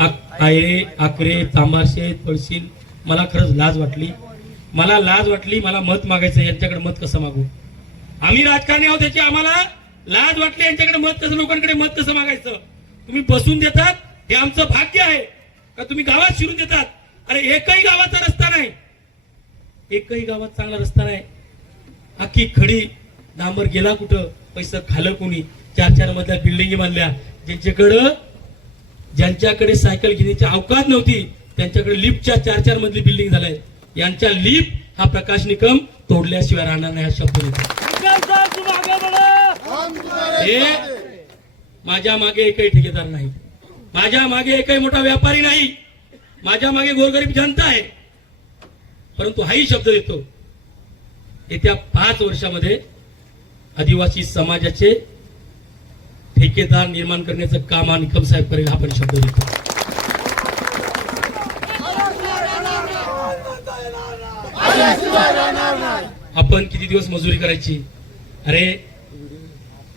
आयरे आकरे तांबारशे पळशील मला खरंच लाज वाटली. मला लाज वाटली मला मत मागायचं यांच्याकडे मत कसं मागू? आम्ही राजकारणी आहोत त्याची आम्हाला लाज वाटली यांच्याकडे मत कसं लोकांकडे मत कसं मागायचं? तुम्ही बसून देतात हे आमचं भाग्य आहे. का तुम्ही गावात शिरून देतात? अरे एकही गावाचा रस्ता नाही. एकही गावात चांगला रस्ता नाही. अख्खी खडी डांबर गेला कुठं? पैसा खालं कोणी? चार चार मधल्या बिल्डिंगी बांधल्या. ज्यांच्याकडं ज्यांच्याकडे सायकल घेण्याची अवकाश नव्हती त्यांच्याकडे लिफ्टच्या चार चार मधली बिल्डिंग झाल्या. यांच्या लिफ्ट हा प्रकाश निकम तोडल्याशिवाय राहणार नाही हा शब्द हे माझ्या मागे एकही ठेकेदार नाही. माझ्या मागे एकही मोठा व्यापारी नाही. माझ्या मागे गोरगरीब जनता आहे. परंतु हाही शब्द देतो. येत्या पाच वर्षामध्ये आदिवासी समाजाचे ठेकेदार निर्माण करण्याचं काम हा निकम साहेब करेल हा पण शब्द देतो. आपण किती दिवस मजुरी करायची? अरे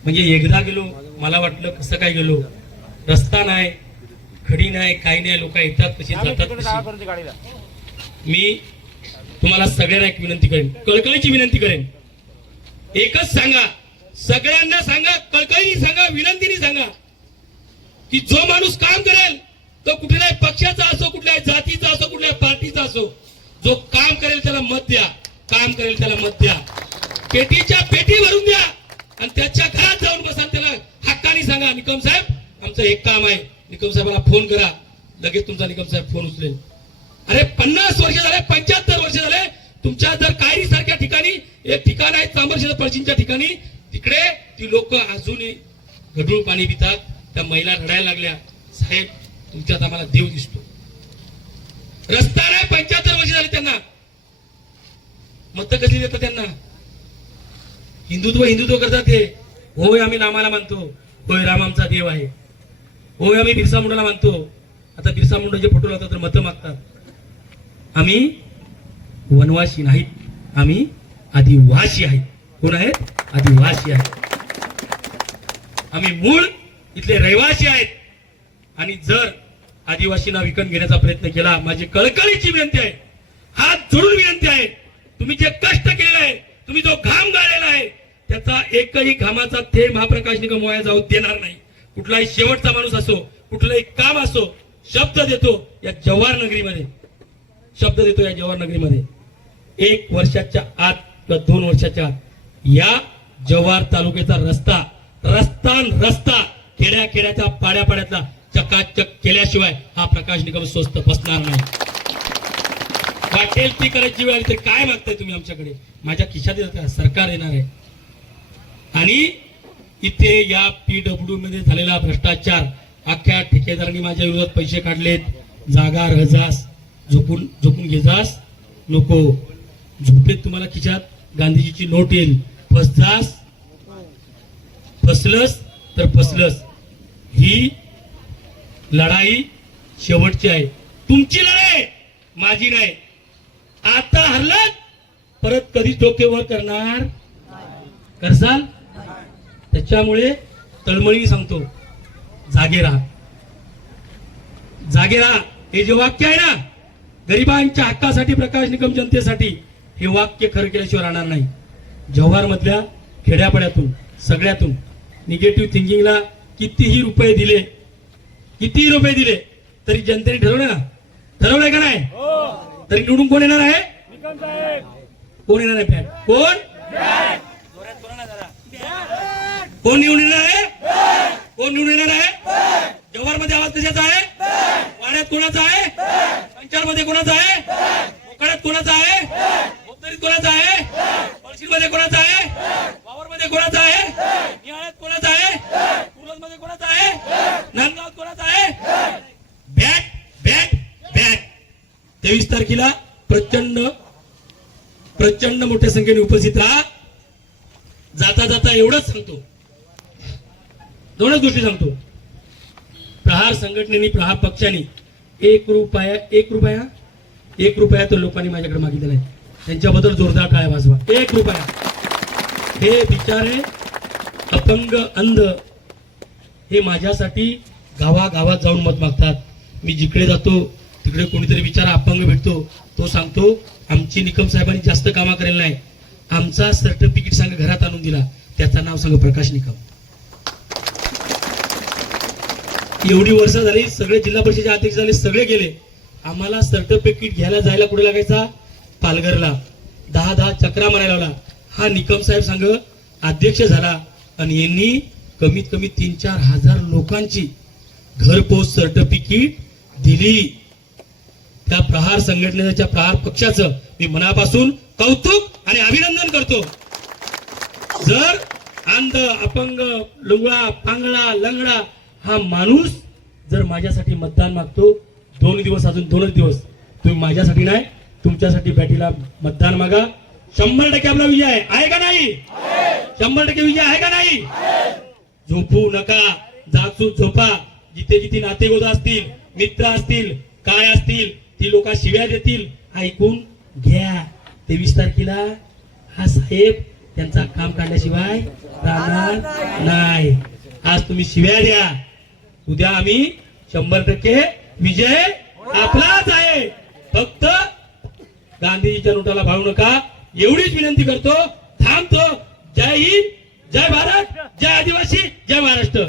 म्हणजे एकदा गेलो मला वाटलं कसं काय गेलो? रस्ता नाही खडी नाही काही नाही लोक येतात कशी जातात मी तुम्हाला सगळ्यांना एक विनंती करेन कळकळीची विनंती करेन. एकच सांगा सगळ्यांना सांगा कळकळीने सांगा विनंतीने सांगा की जो माणूस काम करेल तो कुठल्याही पक्षाचा असो कुठल्याही जातीचा असो कुठल्याही पार्टीचा असो जो काम करेल त्याला मत द्या. काम करेल त्याला मत द्या. पेटीच्या पेटी भरून द्या. आणि त्याच्या घरात जाऊन बसा त्याला हक्काने सांगा निकम साहेब आमचं एक काम आहे. निकम साहेबाला फोन करा. लगेच तुमचा निकम साहेब फोन उचलेल. अरे पन्नास वर्ष झाले पंच्याहत्तर वर्ष झाले तुमच्या जर कायरी सारख्या ठिकाणी एक ठिकाण आहे तांबरशेत पळशींच्या ठिकाणी तिकडे ती लोक अजूनही गढूळ पाणी पितात त्या महिला रडायला लागल्या साहेब तुमच्यात आम्हाला देव दिसतो. रस्ता नाही पंच्याहत्तर वर्ष झाले त्यांना. मत कशी देतात त्यांना? हिंदुत्व हिंदुत्व करतात ते होय आम्ही रामाला मानतो. होय राम आमचा देव आहे. होय आम्ही बिरसा मुंडाला मानतो. आता बिरसा मुंडाचे फोटो लावतात तर मतं मागतात. आम्ही वनवासी नाहीत. आम्ही आदिवासी आहेत. कोण आहेत? आदिवासी आहेत. आम्ही मूळ इथले रहिवासी आहेत. आणि जर आदिवासींना विकत घेण्याचा प्रयत्न केला माझी कळकळीची विनंती आहे. हात जोडून विनंती आहे. तुम्ही जे कष्ट केलेलं आहे तुम्ही जो घाम गाळलेला आहे त्याचा एकही घामाचा थेंब महाप्रकाश निगम वाया जाऊ देणार नाही. कुठलाही शेवटचा माणूस असो कुठलंही काम असो शब्द देतो या जव्हार नगरीमध्ये. शब्द देतो या जव्हार नगरीमध्ये. एक वर्षाच्या आत किंवा दोन वर्षाच्या आत या जव्हार तालुक्याचा रस्ता रस्ता रस्ता खेड्या खेड्याचा पाड्या पाड्यातला चकाचक केल्याशिवाय हा प्रकाश निगम स्वस्त बसणार नाही. वाटेल ती करायची वेळ तर काय मागताय तुम्ही आमच्याकडे? माझ्या खिशात येत का? सरकार येणार आहे. आणि इथे या पीडब्ल्यू मध्ये झालेला भ्रष्टाचार अख्ख्या ठेकेदारांनी माझ्या विरोधात पैसे काढलेत. जागा रजास झोपून झोपून घेजास नको. झोपेत तुम्हाला खिशात गांधीजीची नोट येईल. फसजास फसलस तर फसलस. ही लढाई शेवटची आहे. तुमची लढाई माझी नाही. आता हरलात परत कधी डोकेवर करणार? करसाल? त्याच्यामुळे तळमळी सांगतो जागे राहा. जागे राहा. हे जे वाक्य आहे ना गरिबांच्या हक्कासाठी प्रकाश निगम जनतेसाठी हे वाक्य खरं केल्याशिवाय राहणार नाही. जव्हार मधल्या खेड्यापाड्यातून सगळ्यातून निगेटिव्ह थिंकिंगला कितीही रुपये दिले कितीही रुपये दिले तरी जनतेने ठरवलं ना? ठरवलंय का नाही? तरी निवडून कोण येणार आहे? कोण येणार आहे बॅट कोण? कोण निवडून येणार आहे? कोण निवडून येणार आहे? जव्हारमध्ये आवाज कशाचा आहे? वाड्यात कोणाचा आहे? संचारमध्ये कोणाचा आहे? मोकाड्यात कोणाचा आहे? कोणाचा आहे? पळशील मध्ये कोणाचा आहे? वावर मध्ये कोणाचा आहे? निहाळ्यात कोणाचा आहे? कुरलमध्ये कोणाचा आहे? नांदगावात कोणाचा आहे? Bat bat bat. तेवीस तारखेला प्रचंड प्रचंड मोठ्या संख्येने उपस्थित राहा. जाता जाता एवढंच सांगतो. दोनच गोष्टी सांगतो. प्रहार संघटनेने प्रहार पक्षाने एक रुपया एक रुपया एक रुपया तर लोकांनी माझ्याकडे मागितलेला आहे. त्यांच्याबद्दल जोरदार टाळ्या वाजवा. एक रुपया. हे बिचारे अपंग अंध हे माझ्यासाठी गावागावात जाऊन मत मागतात. मी जिकडे जातो तिकडे कोणीतरी बिचारा अपंग भेटतो. तो सांगतो आमची निकम साहेबांनी जास्त कामा करेल नाही. आमचा सर्टिफिकेट सांग घरात आणून दिला. त्याचं नाव सांग प्रकाश निकम. एवढी वर्ष झाली सगळे जिल्हा परिषदेचे अध्यक्ष झाले सगळे गेले. आम्हाला सर्टिफिकेट घ्यायला जायला कुठे लागायचा? पालघरला. दहा दहा चक्रा मारायला लावला. हा निकम साहेब सांग अध्यक्ष झाला. आणि यांनी कमीत कमी तीन चार हजार लोकांची घरपोच सर्टिफिकेट दिली. त्या प्रहार संघटनेच्या प्रहार पक्षाचं मी मनापासून कौतुक आणि अभिनंदन करतो. जर अंध अपंग लुंगळा पांगळा लंगडा हा माणूस जर माझ्यासाठी मतदान मागतो दोन दिवस अजून दोनच दिवस तुम्ही माझ्यासाठी नाही तुमच्यासाठी बॅटीला मतदान मागा. शंभर टक्के आपला विजय आहे. आहे का नाही? शंभर टक्के विजय आहे का नाही? झोपू नका. जाचू झोपा. जिथे जिथे नातेगोद असतील मित्र असतील काय असतील ती लोक शिव्या देतील. ऐकून घ्या. तेवीस तारखेला हा साहेब त्यांचा काम काढल्याशिवाय राहणार नाही. आज तुम्ही शिव्या द्या. उद्या आम्ही शंभर टक्के विजय आपलाच आहे. फक्त गांधीजीच्या नोटाला भाव नका. एवढीच विनंती करतो. थांबतो. जय हिंद. जय भारत. जय आदिवासी. जय महाराष्ट्र.